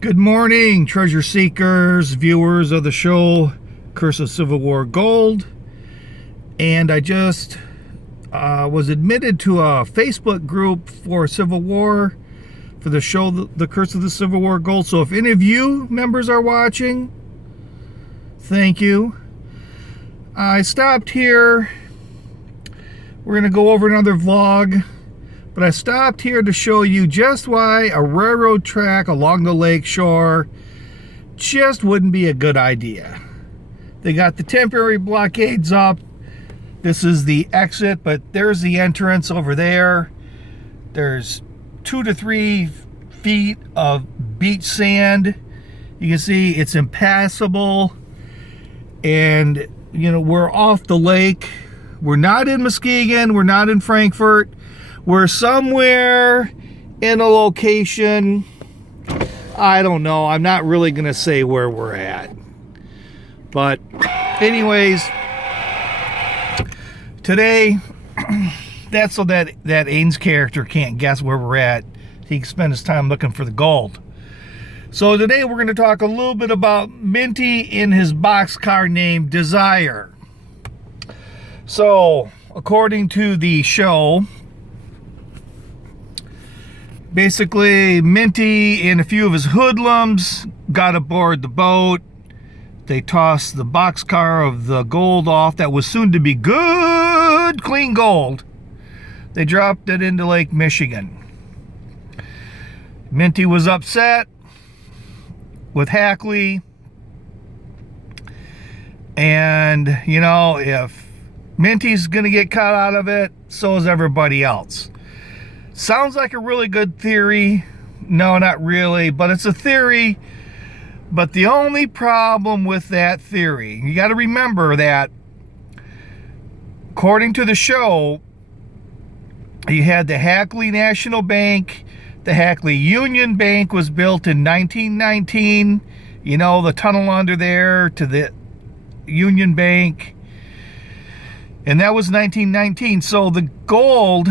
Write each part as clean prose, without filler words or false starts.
Good morning, treasure seekers, viewers of the show Curse of Civil War Gold. And I just was admitted to a Facebook group for Civil War for the show The Curse of the Civil War Gold. So if any of you members are watching, thank you. I stopped here. We're going to go over another vlog. But I stopped here to show you just why a railroad track along the lake shore just wouldn't be a good idea. They got the temporary blockades up. This is the exit, but there's the entrance over there. There's 2 to 3 feet of beach sand. You can see it's impassable. And, you know, we're off the lake. We're not in Muskegon. We're not in Frankfort. We're somewhere in a location, I don't know, I'm not really going to say where we're at. But anyways, today, that's so that Ains character can't guess where we're at. He can spend his time looking for the gold. So today we're going to talk a little bit about Minty in his boxcar named Desire. So, according to the show, basically, Minty and a few of his hoodlums got aboard the boat. They tossed the boxcar of the gold off that was soon to be good, clean gold. They dropped it into Lake Michigan. Minty was upset with Hackley. And, you know, if Minty's going to get caught out of it, so is everybody else. Sounds like a really good theory. No, not really, but it's a theory. But the only problem with that theory, you got to remember that according to the show, you had the Hackley National Bank. The Hackley Union Bank was built in 1919. You know, the tunnel under there to the Union Bank. And that was 1919. So the gold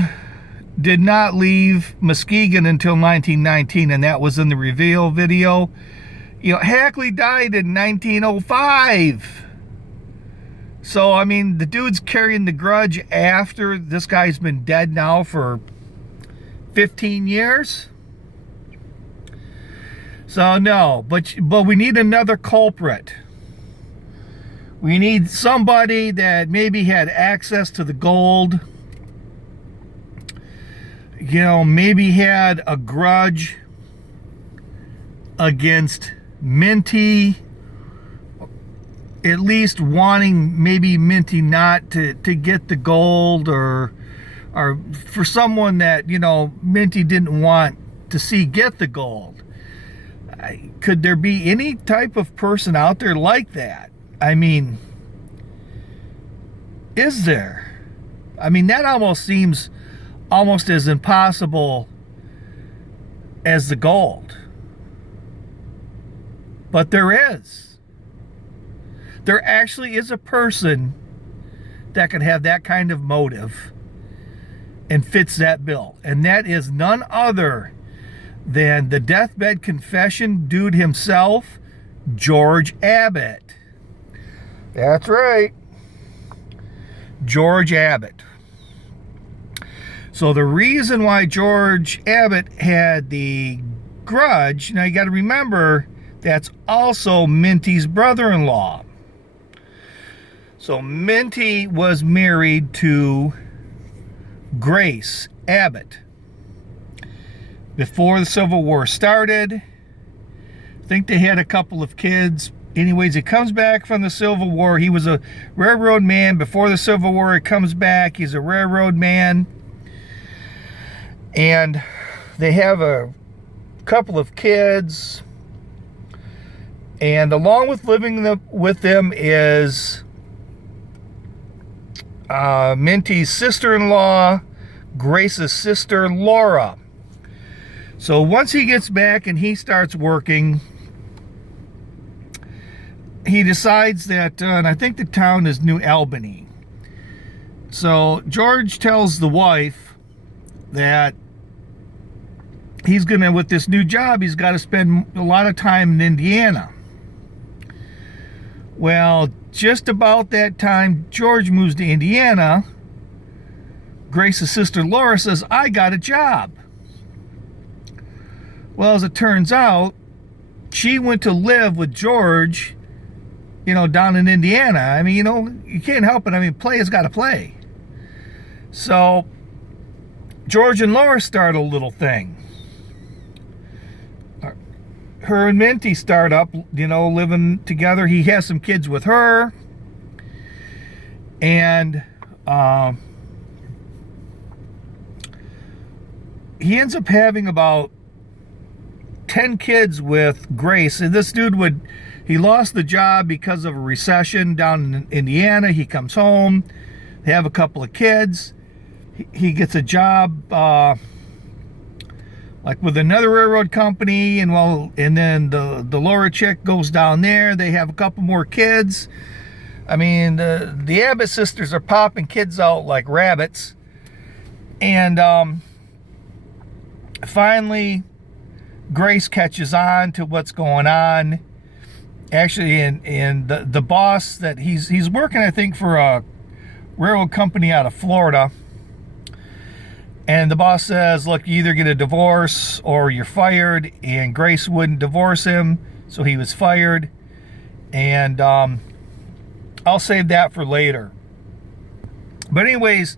did not leave Muskegon until 1919, and that was in the reveal video. You know, Hackley died in 1905. So, I mean, the dude's carrying the grudge after this guy's been dead now for 15 years. So, no, but we need another culprit. We need somebody that maybe had access to the gold. You know, maybe had a grudge against Minty, at least wanting maybe Minty not to get the gold, or for someone that, you know, Minty didn't want to see get the gold. Could there be any type of person out there like that? I mean, is there? I mean, that almost seems almost as impossible as the gold. But there is. There actually is a person that could have that kind of motive and fits that bill. And that is none other than the deathbed confession dude himself, George Abbott. That's right. George Abbott. So the reason why George Abbott had the grudge, now you got to remember, that's also Minty's brother-in-law. So Minty was married to Grace Abbott before the Civil War started. I think they had a couple of kids. Anyways, he comes back from the Civil War. He was a railroad man. Before the Civil War, he comes back. He's a railroad man. And they have a couple of kids. And along with living with them is Minty's sister-in-law, Grace's sister, Laura. So once he gets back and he starts working, he decides that, and I think the town is New Albany. So George tells the wife that he's gonna, with this new job, he's got to spend a lot of time in Indiana. Well, just about that time George moves to Indiana, Grace's sister Laura says, I got a job. Well, as it turns out, she went to live with George, down in Indiana. I mean, you can't help it. I mean, play has got to play. So George and Laura start a little thing. Her and Minty start up, living together. He has some kids with her. And he ends up having about 10 kids with Grace. And this dude he lost the job because of a recession down in Indiana. He comes home. They have a couple of kids. He gets a job like with another railroad company, and then the Laura chick goes down there. They have a couple more kids. I mean, the Abbott sisters are popping kids out like rabbits. And finally, Grace catches on to what's going on. Actually, and the boss that he's working, I think, for a railroad company out of Florida. And the boss says, look, you either get a divorce or you're fired. And Grace wouldn't divorce him, so he was fired. And I'll save that for later. But anyways,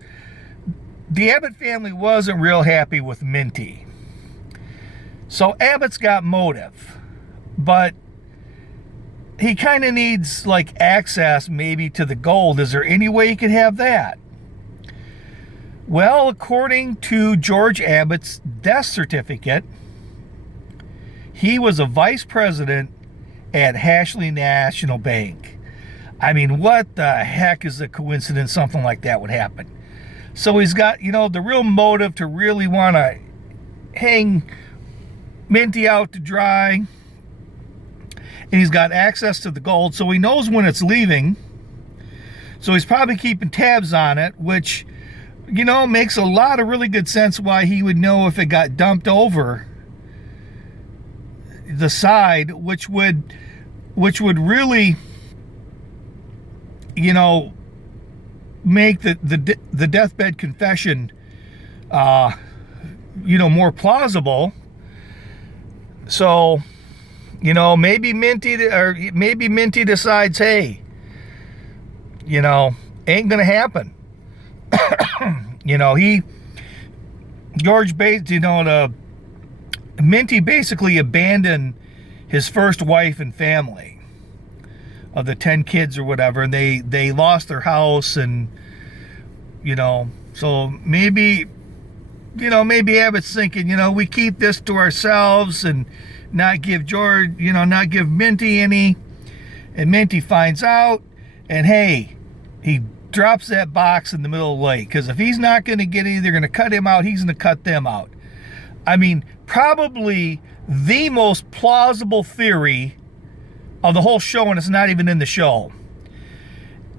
the Abbott family wasn't real happy with Minty. So Abbott's got motive. But he kind of needs like access maybe to the gold. Is there any way he could have that? Well, according to George Abbott's death certificate, he was a vice president at Ashley National Bank. I mean, what the heck is the coincidence something like that would happen? So he's got, the real motive to really want to hang Minty out to dry. And he's got access to the gold, so he knows when it's leaving. So he's probably keeping tabs on it, which, makes a lot of really good sense why he would know if it got dumped over the side, which would really, make the deathbed confession, more plausible. So, maybe Minty decides, hey, ain't gonna happen. Minty basically abandoned his first wife and family of the 10 kids or whatever, and they lost their house, and so maybe Abbott's thinking, we keep this to ourselves and not give not give Minty any, and Minty finds out, and hey, he drops that box in the middle of the lake, because if he's not going to get any, they're going to cut him out, he's going to cut them out. I mean, probably the most plausible theory of the whole show, and it's not even in the show.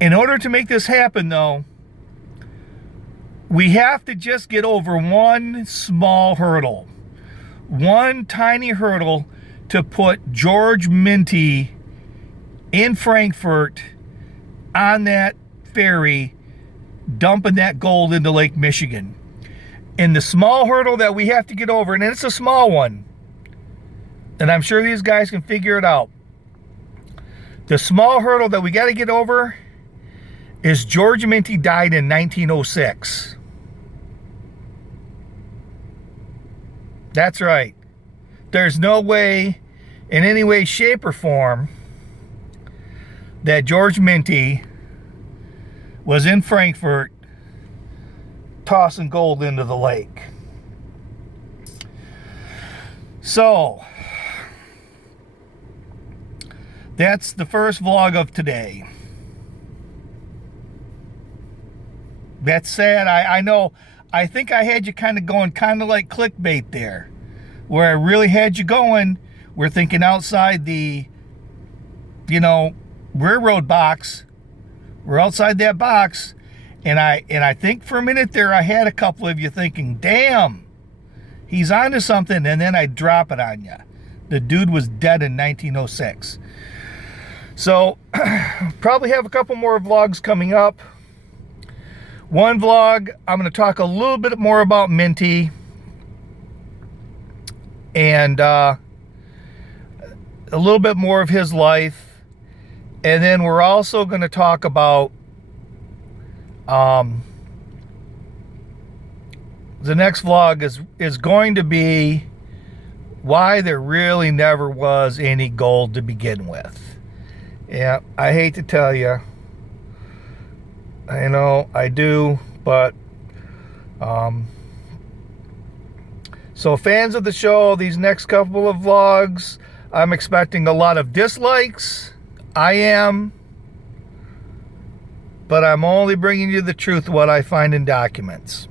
In order to make this happen, though, we have to just get over one small hurdle. One tiny hurdle to put George Minty in Frankfurt on that ferry, dumping that gold into Lake Michigan. And the small hurdle that we have to get over, and it's a small one, and I'm sure these guys can figure it out. The small hurdle that we got to get over is George Minty died in 1906. That's right. There's no way, in any way, shape, or form, that George Minty was in Frankfurt tossing gold into the lake. So, that's the first vlog of today. That's sad. I know. I think I had you kind of going kind of like clickbait there, where I really had you going. We're thinking outside the, railroad box. We're outside that box, and I think for a minute there I had a couple of you thinking, damn, he's onto something, and then I drop it on you. The dude was dead in 1906. So, probably have a couple more vlogs coming up. One vlog, I'm going to talk a little bit more about Minty. And a little bit more of his life. And then we're also going to talk about the next vlog is going to be why there really never was any gold to begin with. Yeah, I hate to tell you. I know I do, but so fans of the show, these next couple of vlogs, I'm expecting a lot of dislikes. I am. But I'm only bringing you the truth, what I find in documents.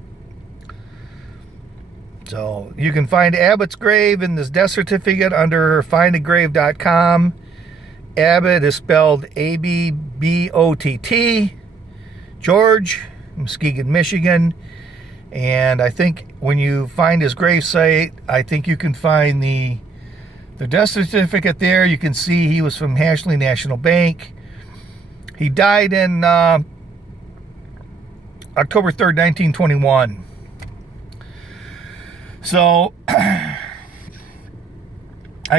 So you can find Abbott's grave in this death certificate under findagrave.com. Abbott is spelled A-B-B-O-T-T. George, Muskegon, Michigan. And I think when you find his gravesite, I think you can find the death certificate there. You can see he was from Ashley National Bank. He died in October 3rd, 1921. So, I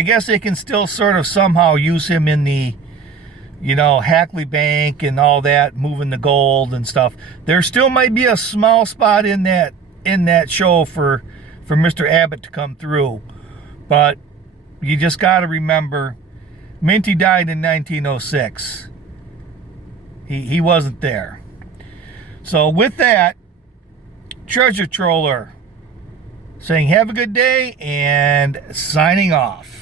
guess they can still sort of somehow use him in the, Hackley Bank and all that, moving the gold and stuff. There still might be a small spot in that show for Mr. Abbott to come through. But you just got to remember, Minty died in 1906. He wasn't there. So with that, Treasure Troller saying have a good day and signing off.